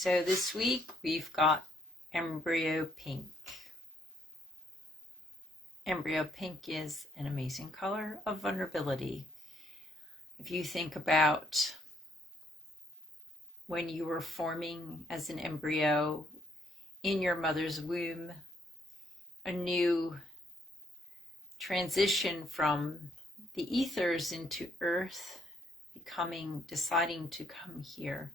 So this week we've got Embryo Pink. Embryo Pink is an amazing color of vulnerability. If you think about when you were forming as an embryo in your mother's womb, a new transition from the ethers into earth, deciding to come here,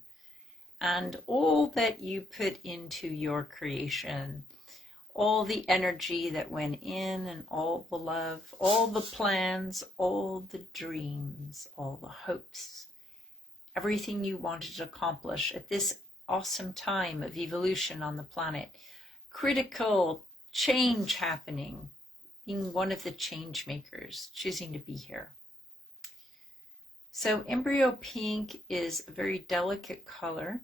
and all that you put into your creation, all the energy that went in, and all the love, all the plans, all the dreams, all the hopes, everything you wanted to accomplish at this awesome time of evolution on the planet, critical change happening, being one of the change makers, choosing to be here. So Embryo Pink is a very delicate color,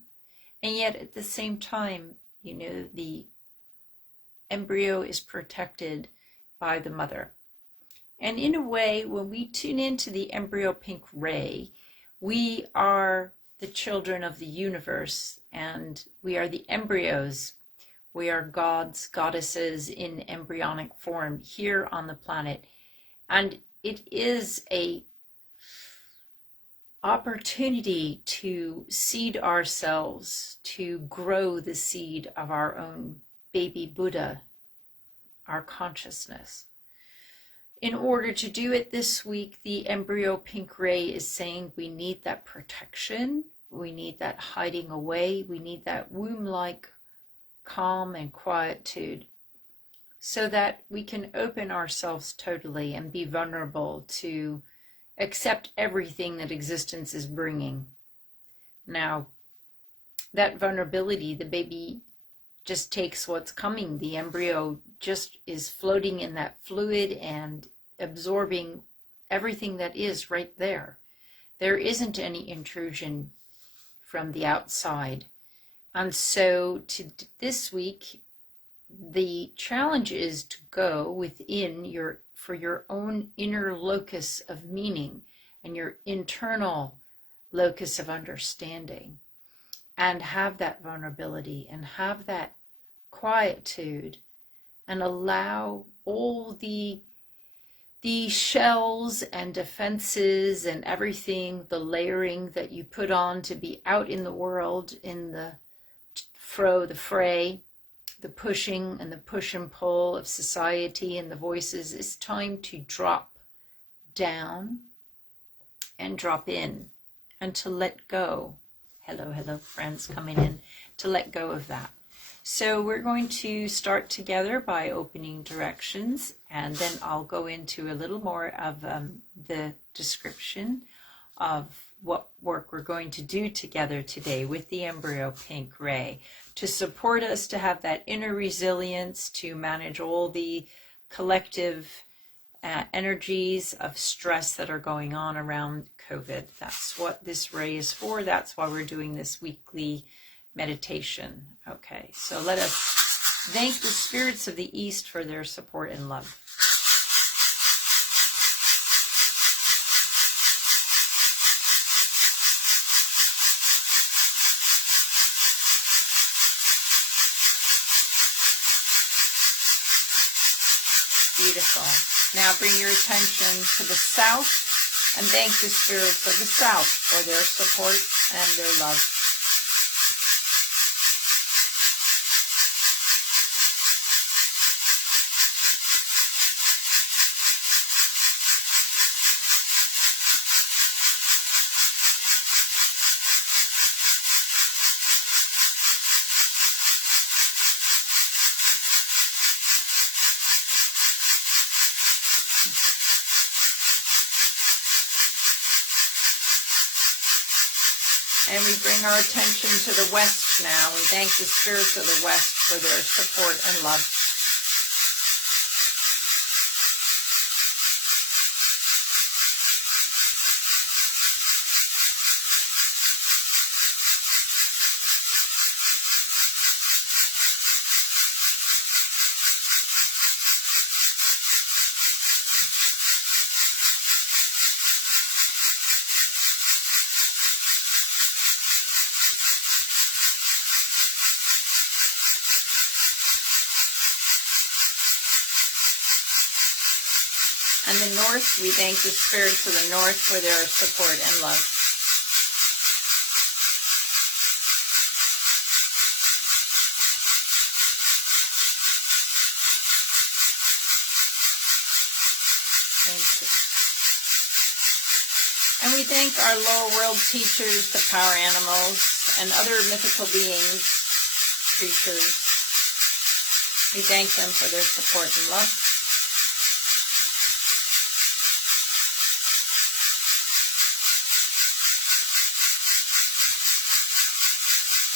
and yet at the same time, you know, the embryo is protected by the mother. And in a way, when we tune into the Embryo Pink ray, we are the children of the universe, and we are the embryos. We are gods, goddesses in embryonic form here on the planet. And it is a opportunity to seed ourselves, to grow the seed of our own baby Buddha, our consciousness. In order to do it this week, the Embryo Pink ray is saying we need that protection, we need that hiding away, we need that womb-like calm and quietude, so that we can open ourselves totally and be vulnerable to accept everything that existence is bringing. Now, that vulnerability, the baby just takes what's coming. The embryo just is floating in that fluid and absorbing everything that is right there. There isn't any intrusion from the outside. And so this week, the challenge is to go within for your own inner locus of meaning and your internal locus of understanding, and have that vulnerability and have that quietude, and allow all the shells and defenses and everything, the layering that you put on to be out in the world, in the fray, the pushing and the push and pull of society and the voices. It's time to drop down and drop in, and to let go. Hello, friends coming in, to let go of that. So we're going to start together by opening directions, and then I'll go into a little more of the description of what work we're going to do together today with the Embryo Pink ray to support us to have that inner resilience, to manage all the collective energies of stress that are going on around COVID. That's what this ray is for. That's why we're doing this weekly meditation. Okay, so let us thank the spirits of the East for their support and love. Beautiful. Now bring your attention to the south and thank the spirits of the south for their support and their love. And we bring our attention to the west now. We thank the spirits of the west for their support and love. north, we thank the spirits of the north for their support and love. Thank you. And we thank our lower world teachers, the power animals, and other mythical beings, creatures. We thank them for their support and love.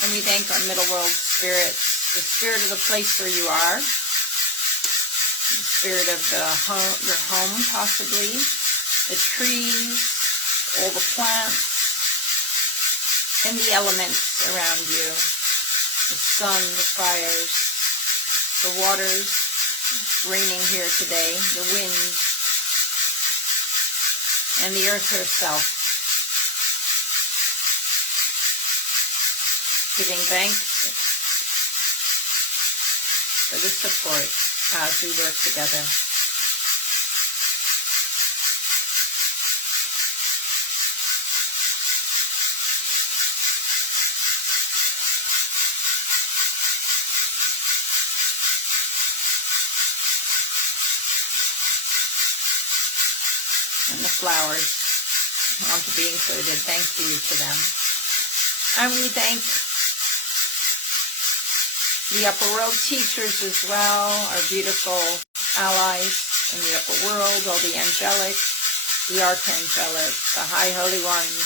And we thank our middle world spirits, the spirit of the place where you are, the spirit of the home, your home possibly, the trees, all the plants, and the elements around you, the sun, the fires, the waters, raining here today, the wind, and the earth herself. Giving thanks for the support as we work together. And the flowers want to be included. Thank you to them. And we thank the upper world teachers as well, our beautiful allies in the upper world, all the angelic, the archangelic, the high holy ones,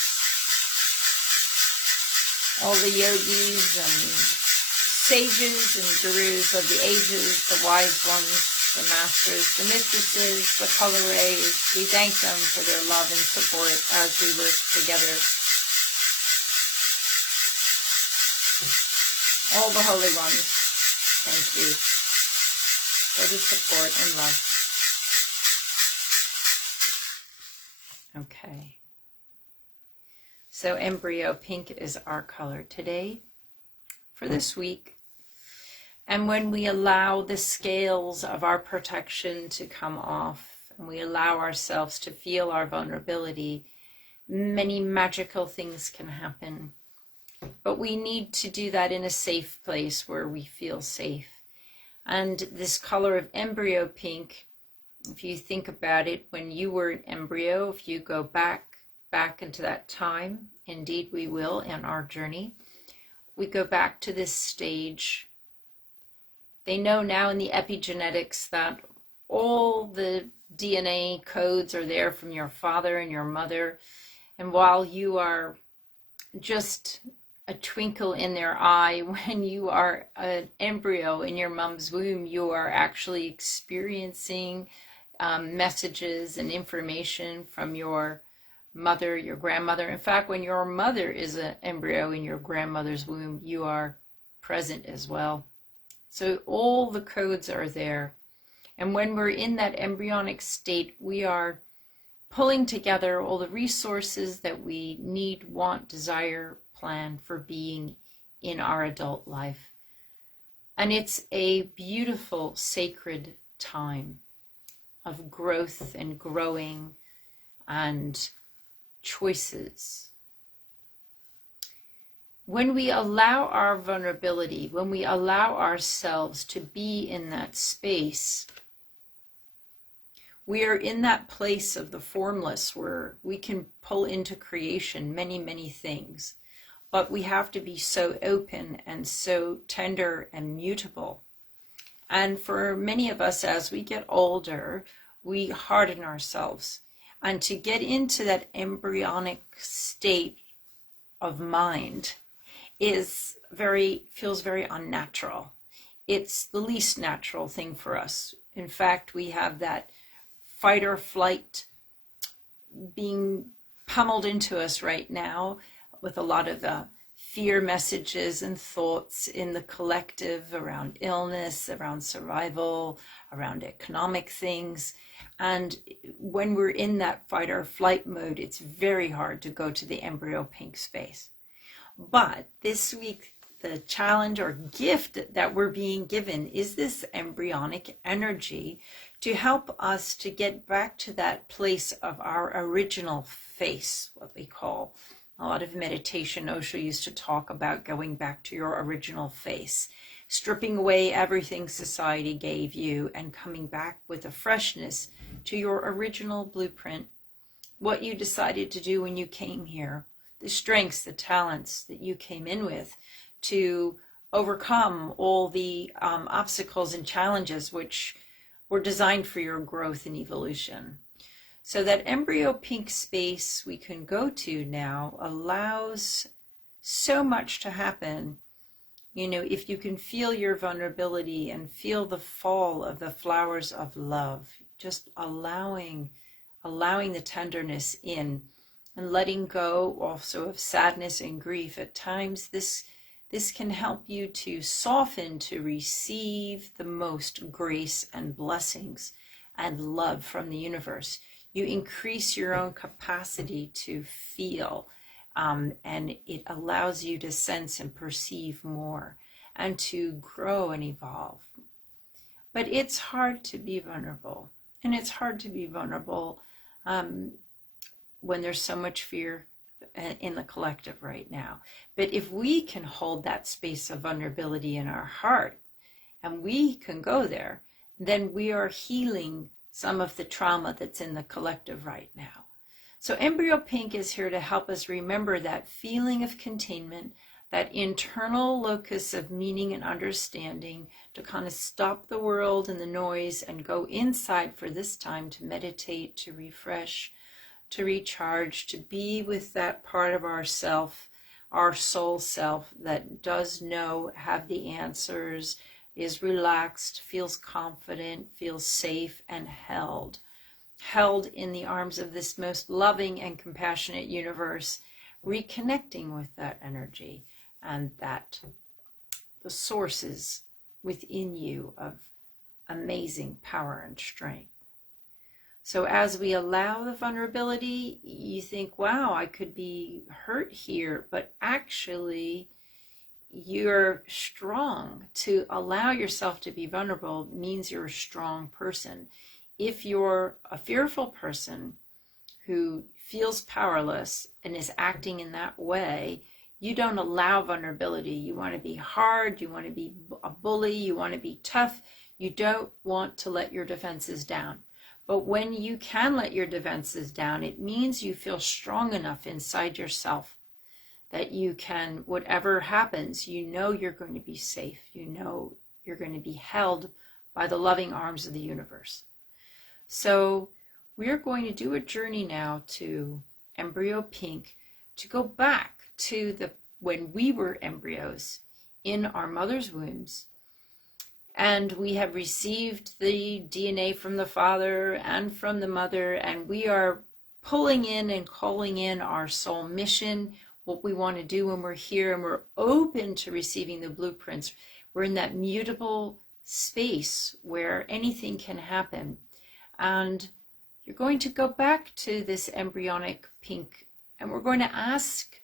all the yogis and sages and gurus of the ages, the wise ones, the masters, the mistresses, the colourrays. We thank them for their love and support as we work together. All the holy ones, thank you for the support and love. Okay. So Embryo Pink is our color today for this week. And when we allow the scales of our protection to come off, and we allow ourselves to feel our vulnerability, many magical things can happen. But we need to do that in a safe place where we feel safe. And this color of embryo pink, if you think about it, when you were an embryo, if you go back into that time, indeed we will in our journey, we go back to this stage. They know now in the epigenetics that all the DNA codes are there from your father and your mother. And while you are just a twinkle in their eye, when you are an embryo in your mom's womb, you are actually experiencing messages and information from your mother, your grandmother. In fact, when your mother is an embryo in your grandmother's womb, you are present as well. So all the codes are there. And when we're in that embryonic state, we are pulling together all the resources that we need, want, desire, plan for being in our adult life. And it's a beautiful, sacred time of growth and growing and choices. When we allow our vulnerability, when we allow ourselves to be in that space, we are in that place of the formless where we can pull into creation many, many things. But we have to be so open and so tender and mutable. And for many of us, as we get older, we harden ourselves. And to get into that embryonic state of mind feels very unnatural. It's the least natural thing for us. In fact, we have that fight or flight being pummeled into us right now with a lot of fear messages and thoughts in the collective around illness, around survival, around economic things. And when we're in that fight or flight mode, it's very hard to go to the embryo pink space. But this week, the challenge or gift that we're being given is this embryonic energy to help us to get back to that place of our original face, what we call. A lot of meditation, Osho used to talk about going back to your original face, stripping away everything society gave you and coming back with a freshness to your original blueprint, what you decided to do when you came here, the strengths, the talents that you came in with to overcome all the obstacles and challenges which were designed for your growth and evolution. So that embryo pink space we can go to now allows so much to happen. You know, if you can feel your vulnerability and feel the fall of the flowers of love, just allowing the tenderness in and letting go also of sadness and grief. At times this can help you to soften, to receive the most grace and blessings and love from the universe. You increase your own capacity to feel, and it allows you to sense and perceive more and to grow and evolve. But it's hard to be vulnerable, and it's hard to be vulnerable when there's so much fear in the collective right now. But if we can hold that space of vulnerability in our heart, and we can go there, then we are healing some of the trauma that's in the collective right now. So Embryo Pink is here to help us remember that feeling of containment, that internal locus of meaning and understanding, to kind of stop the world and the noise and go inside for this time to meditate, to refresh, to recharge, to be with that part of ourself, our soul self that does know, have the answers, is relaxed, feels confident, feels safe and held in the arms of this most loving and compassionate universe, reconnecting with that energy and that the sources within you of amazing power and strength. So as we allow the vulnerability, you think, wow, I could be hurt here, but actually you're strong. To allow yourself to be vulnerable means you're a strong person. If you're a fearful person who feels powerless and is acting in that way, you don't allow vulnerability. You want to be hard, you want to be a bully, you want to be tough. You don't want to let your defenses down. But when you can let your defenses down, it means you feel strong enough inside yourself that you can, whatever happens, you know you're going to be safe. You know you're going to be held by the loving arms of the universe. So we're going to do a journey now to Embryo Pink, to go back to when we were embryos in our mother's wombs. And we have received the DNA from the father and from the mother, and we are pulling in and calling in our soul mission, what we want to do when we're here, and we're open to receiving the blueprints. We're in that mutable space where anything can happen. And you're going to go back to this embryonic pink, and we're going to ask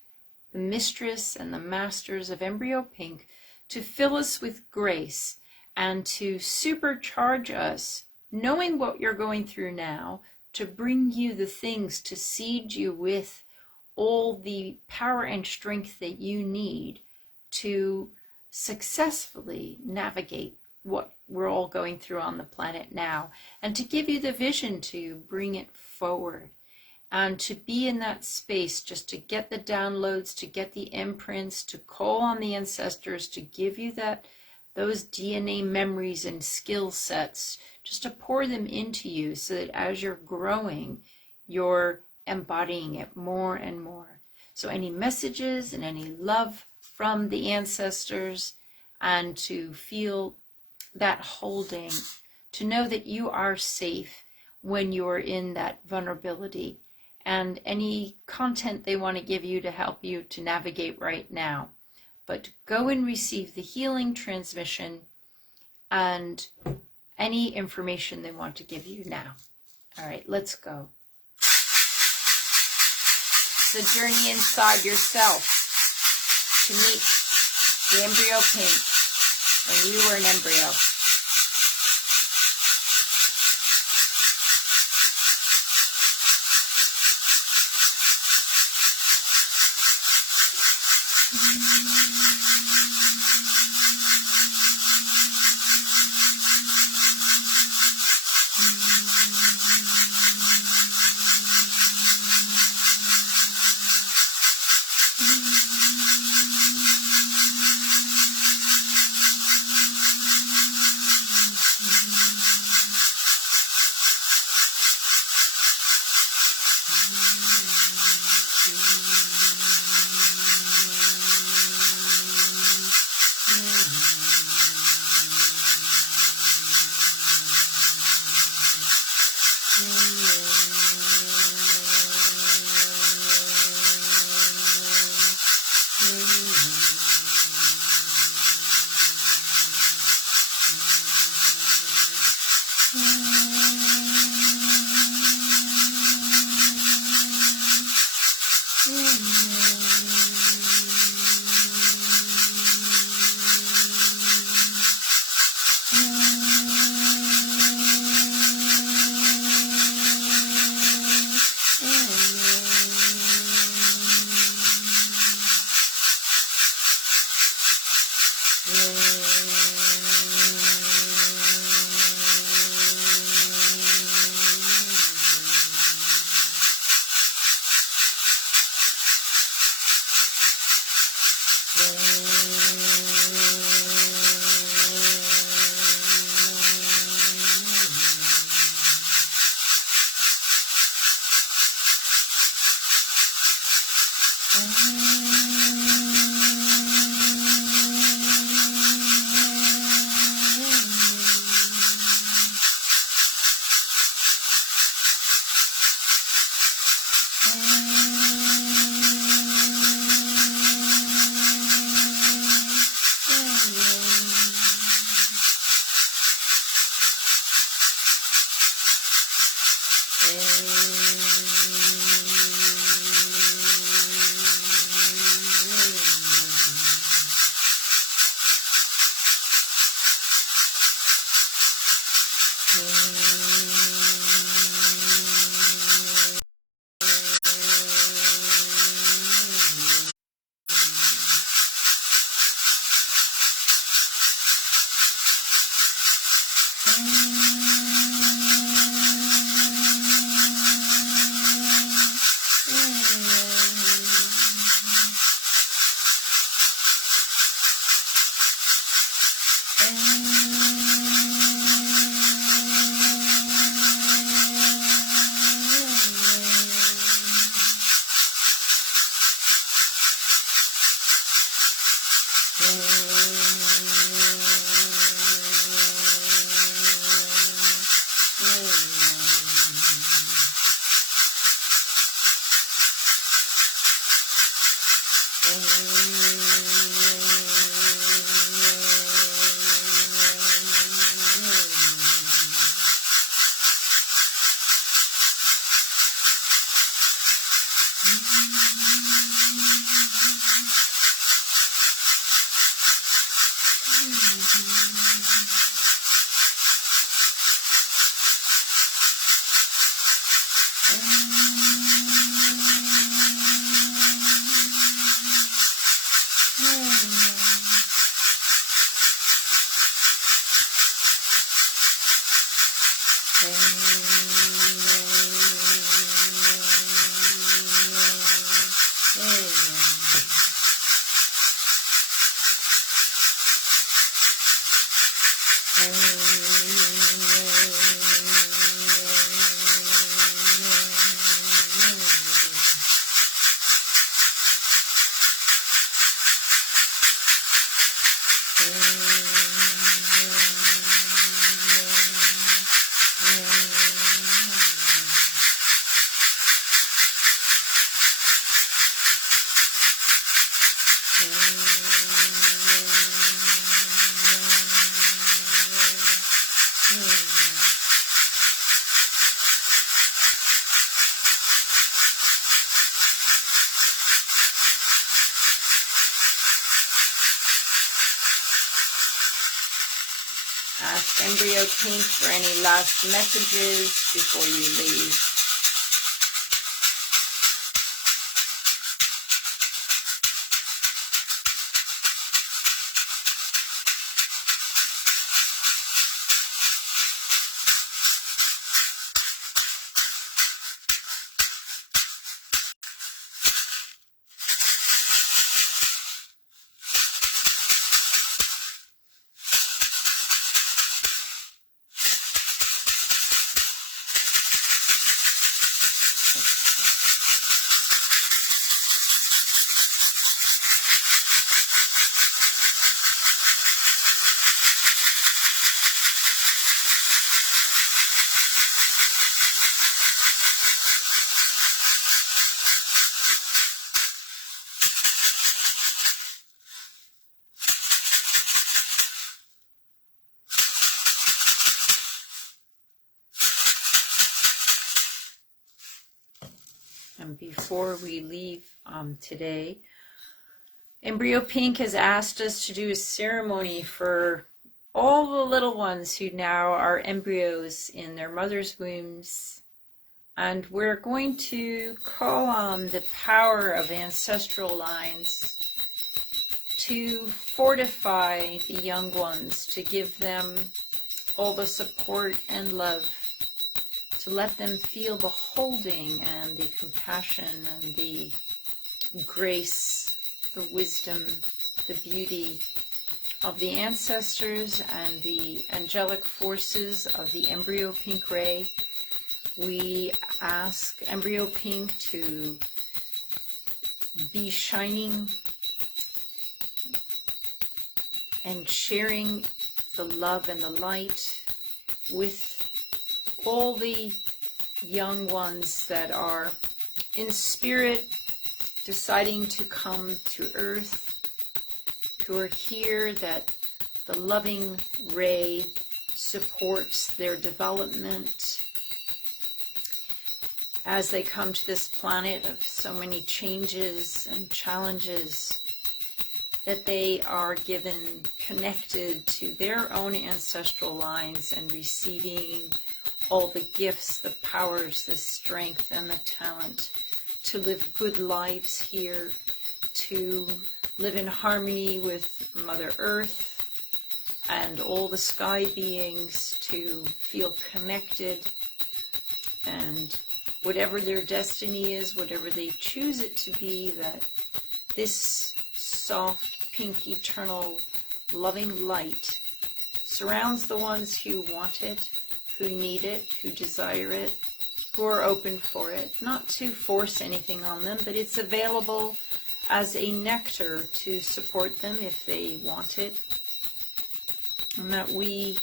the mistress and the masters of Embryo Pink to fill us with grace and to supercharge us, knowing what you're going through now, to bring you the things, to seed you with all the power and strength that you need to successfully navigate what we're all going through on the planet now, and to give you the vision to bring it forward, and to be in that space, just to get the downloads, to get the imprints, to call on the ancestors, to give you those DNA memories and skill sets, just to pour them into you so that as you're growing, you're embodying it more and more. So any messages and any love from the ancestors, and to feel that holding, to know that you are safe when you're in that vulnerability, and any content they want to give you to help you to navigate right now. But go and receive the healing transmission and any information they want to give you now. All right, let's go. The journey inside yourself to meet the Embryo Pink when you were an embryo. Ask Embryo Pink for any last messages before you leave. before we leave today, Embryo Pink has asked us to do a ceremony for all the little ones who now are embryos in their mother's wombs. And we're going to call on the power of ancestral lines to fortify the young ones, to give them all the support and love, to let them feel the holding and the compassion and the grace, the wisdom, the beauty of the ancestors and the angelic forces of the Embryo Pink Ray. We ask Embryo Pink to be shining and sharing the love and the light with all the young ones that are in spirit deciding to come to earth, who are here, that the loving ray supports their development as they come to this planet of so many changes and challenges, that they are given connected to their own ancestral lines and receiving all the gifts, the powers, the strength, and the talent to live good lives here, to live in harmony with Mother Earth and all the sky beings, to feel connected, and whatever their destiny is, whatever they choose it to be, that this soft, pink, eternal, loving light surrounds the ones who want it, who need it, who desire it, who are open for it. Not to force anything on them, but it's available as a nectar to support them if they want it. And that we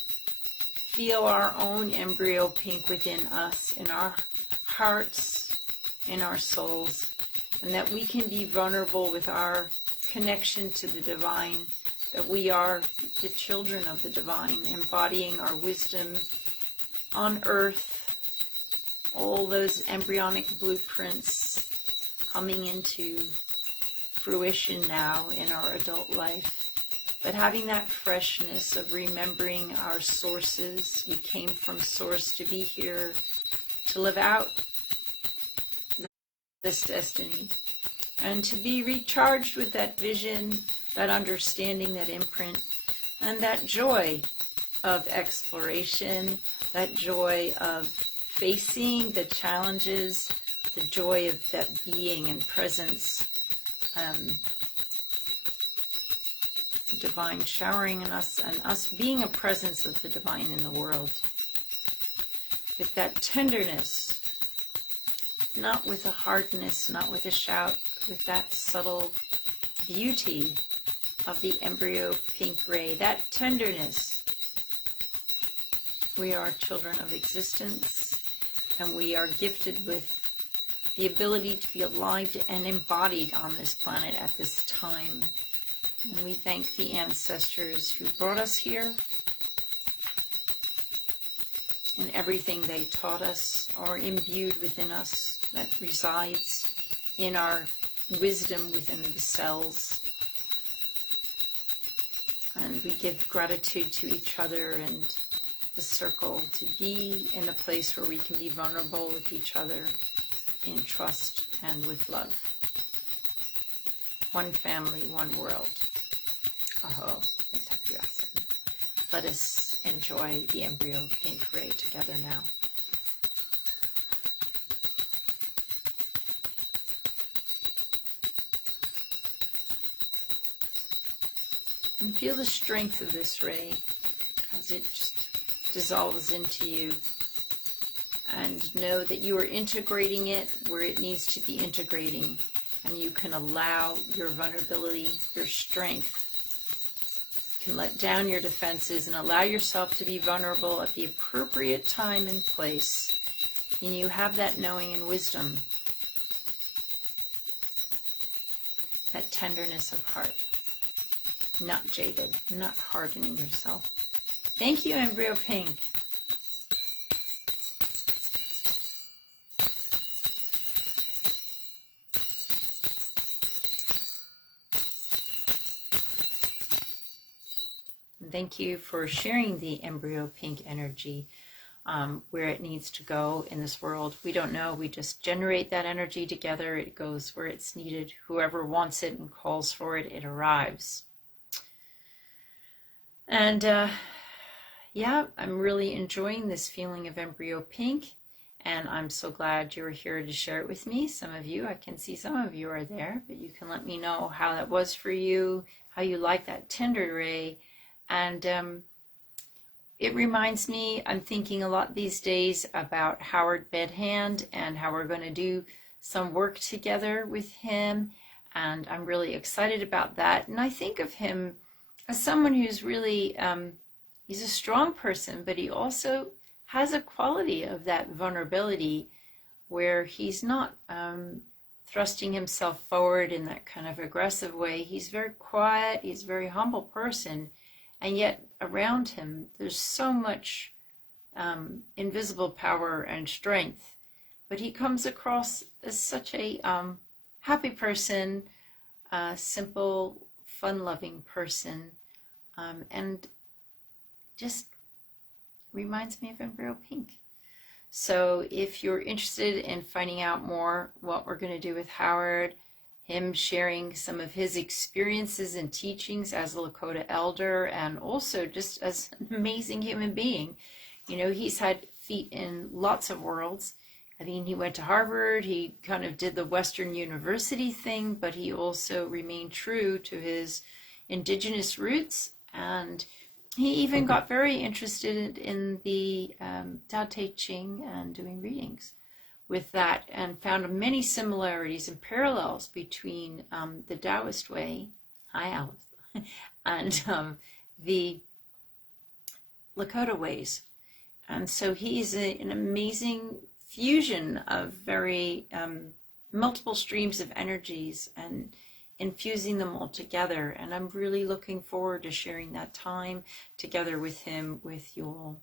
feel our own embryo pink within us, in our hearts, in our souls, and that we can be vulnerable with our connection to the divine, that we are the children of the divine, embodying our wisdom on earth, all those embryonic blueprints coming into fruition now in our adult life, but having that freshness of remembering our sources. We came from source to be here, to live out this destiny, and to be recharged with that vision, that understanding, that imprint, and that joy of exploration, that joy of facing the challenges, the joy of that being and presence, the divine showering in us, and us being a presence of the divine in the world. With that tenderness, not with a hardness, not with a shout, with that subtle beauty of the embryo pink ray, that tenderness. We are children of existence, and we are gifted with the ability to be alive and embodied on this planet at this time. And we thank the ancestors who brought us here, and everything they taught us or imbued within us that resides in our wisdom within the cells. And we give gratitude to each other and the circle to be in a place where we can be vulnerable with each other in trust and with love. One family, one world. Aho. Let us enjoy the embryo pink ray together now. And feel the strength of this ray as it just dissolves into you. And know that you are integrating it where it needs to be integrating. And you can allow your vulnerability, your strength, you can let down your defenses and allow yourself to be vulnerable at the appropriate time and place. And you have that knowing and wisdom, that tenderness of heart, not jaded, not hardening yourself. Thank you, Embryo Pink. And thank you for sharing the embryo pink energy where it needs to go in this world. We don't know. We just generate that energy together. It goes where it's needed. Whoever wants it and calls for it, it arrives. And yeah, I'm really enjoying this feeling of embryo pink. And I'm so glad you're here to share it with me. Some of you, I can see some of you are there, but you can let me know how that was for you, how you like that tender ray. And it reminds me, I'm thinking a lot these days about Howard Bedhand and how we're going to do some work together with him. And I'm really excited about that. And I think of him as someone who's really, he's a strong person, but he also has a quality of that vulnerability where he's not thrusting himself forward in that kind of aggressive way. He's very quiet, he's a very humble person, and yet around him there's so much invisible power and strength. But he comes across as such a happy person, simple, fun-loving person, and just reminds me of embryo pink. So if you're interested in finding out more what we're going to do with Howard, him sharing some of his experiences and teachings as a Lakota elder, and also just as an amazing human being. You know, he's had feet in lots of worlds. I mean, he went to Harvard, he kind of did the Western University thing, but he also remained true to his indigenous roots, and he even got very interested in the Tao Te Ching and doing readings with that, and found many similarities and parallels between the Taoist way, hi Alice, and the Lakota ways. And so he's an amazing fusion of very multiple streams of energies and infusing them all together. And I'm really looking forward to sharing that time together with him, with you all.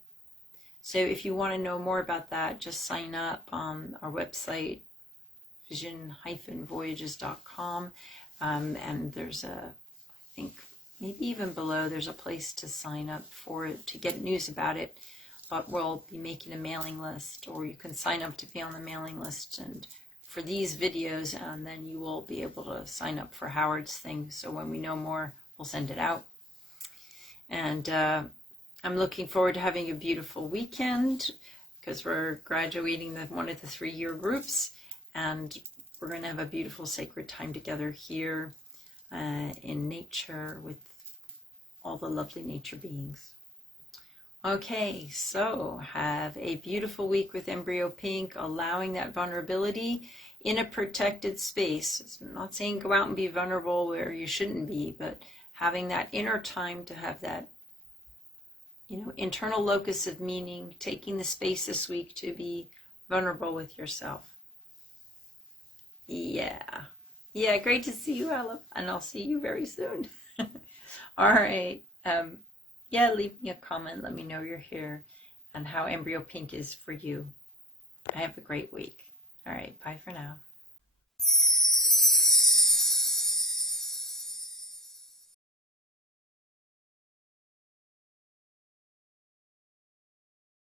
So if you want to know more about that, just sign up on our website, vision-voyages.com. And there's I think maybe even below, there's a place to sign up for it, to get news about it. But we'll be making a mailing list, or you can sign up to be on the mailing list and for these videos, and then you will be able to sign up for Howard's thing. So when we know more, we'll send it out. And I'm looking forward to having a beautiful weekend, because we're graduating one of the 3-year groups, and we're going to have a beautiful sacred time together here in nature with all the lovely nature beings. Okay, so have a beautiful week with Embryo Pink, allowing that vulnerability in a protected space. I'm not saying go out and be vulnerable where you shouldn't be, but having that inner time to have that, you know, internal locus of meaning, taking the space this week to be vulnerable with yourself. Yeah, great to see you, Ella, and I'll see you very soon. All right. Yeah, leave me a comment. Let me know you're here and how Embryo Pink is for you. Have a great week. All right, bye for now.